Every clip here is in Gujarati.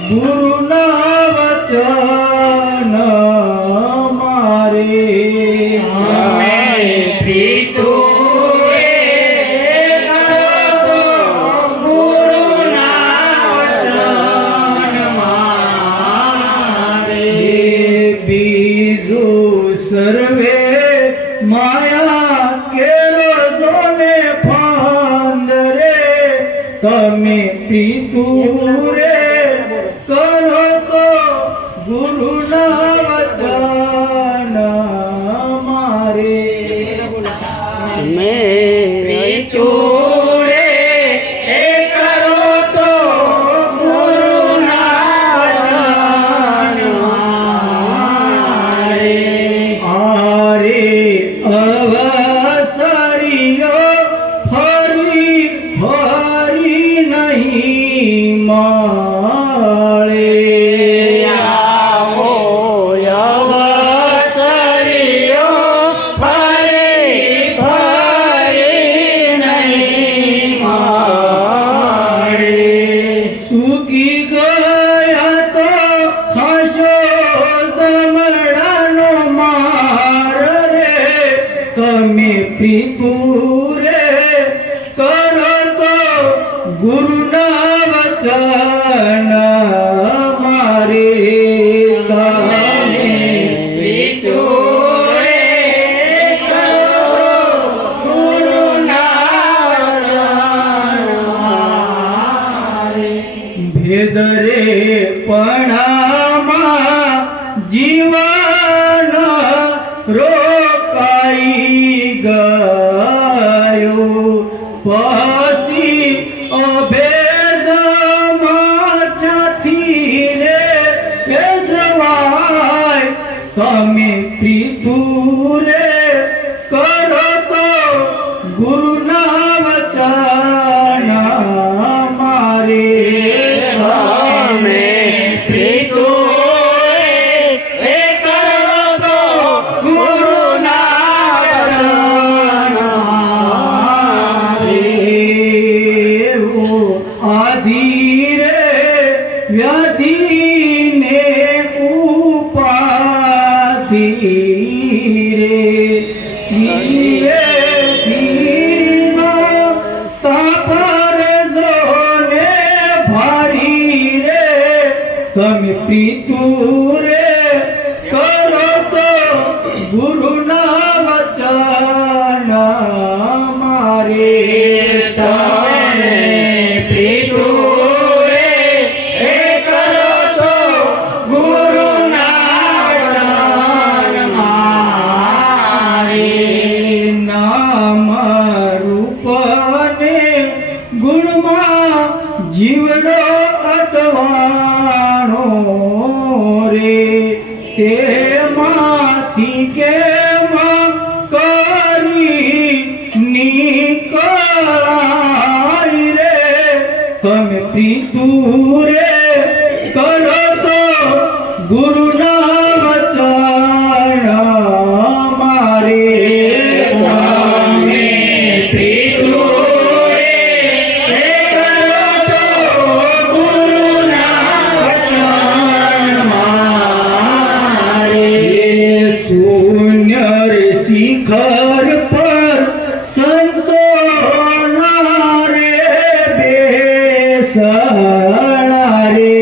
ગુરુના વચન મારે પ્રીતુ સર્વે માયા કેરો જોને ફાંદરે તમે પ્રીતુ રે કરો તો ગુરુના વચન મારે પ્રીતુ રે એ કરો તો ગુરુના વચન અવસરીઓ ફરી ફરી નહીં મળે આવો અવસરીઓ ફરી ફરી નહીં મળે સુકી ગયા તો ખાશો જમડાનો માર રે તમે પ્રીતુ રે કરો તો ગુરુના વચન મારે પ્રીતુ રે કરો ગુરુના વચન ભેદ રે પણામાં જીવન રોકાઈ ગયો પછી અભેદમાં ત્યાંથી રે જવાય તમે પ્રીતુ રે કરો તો ગુરુના વચન મારે પ્રીતુ રે કરો તો ગુરુના વચન આધીરે વ્યાધિને ઉપાધિ રે તાપર જોને ભારી રે તમે પ્રીતુ રે કરો તો ગુરુના વચન મારે પ્રીતુ રે એ કરો તો ગુરુના વચન નામ રૂપને ગુણમાં જીવડો અટવાણો રે તેમાંથી કેમાં કરી નીકળાય રે તમે પ્રીતુ રે કરો તો ગુરુના વચન મારે પ્રીતુ રે એ કરો તો ગુરુના વચન શૂન્ય રે શિખર પર સંતો રે બેસણા રે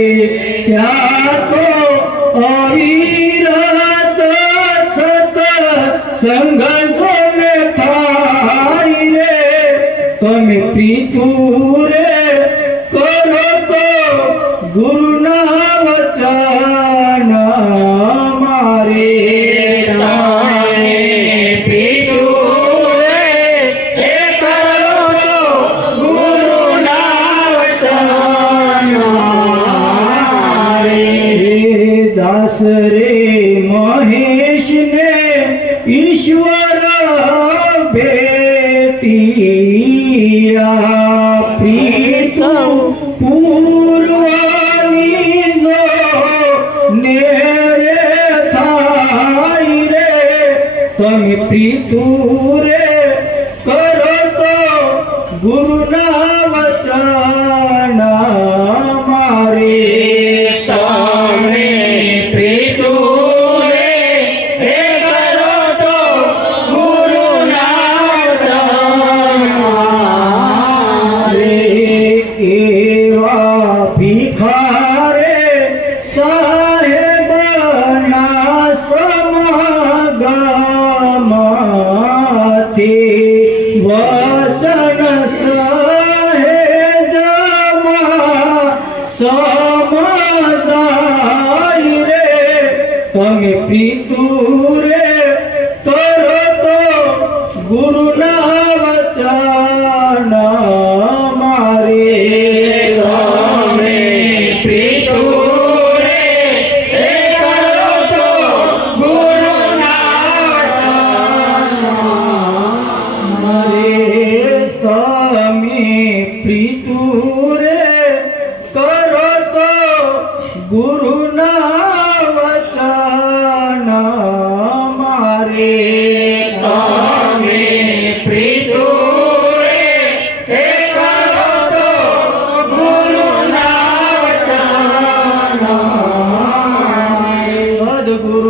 ત્યાં તો અવિરત સત સંઘર્ષને થાય રે તમે પ્રીતુ રે કરો તો ગુરુના વચન મારે પ્રીતુ રે એ કરો તો ગુરુના વચન દાસ રે મહેશ ને ઈશ્વર ભેટિયા પ્રીતુ પૂર્વાની જો ને થાય રે તમે પ્રીતુ રે કરો તો ગુરુના વચન મારે જાય રે તમે પ્રીતુ રે કરો તો ગુરુના વચન મારે તમે પ્રીતુ રે એ કરો તો ગુરુના વચન મારે તમે પ્રીતુ રે કરો તો ગુરુના વચન મારે તમે પ્રીતુ રે એ કરો તો ગુરુના વચન સદગુરુ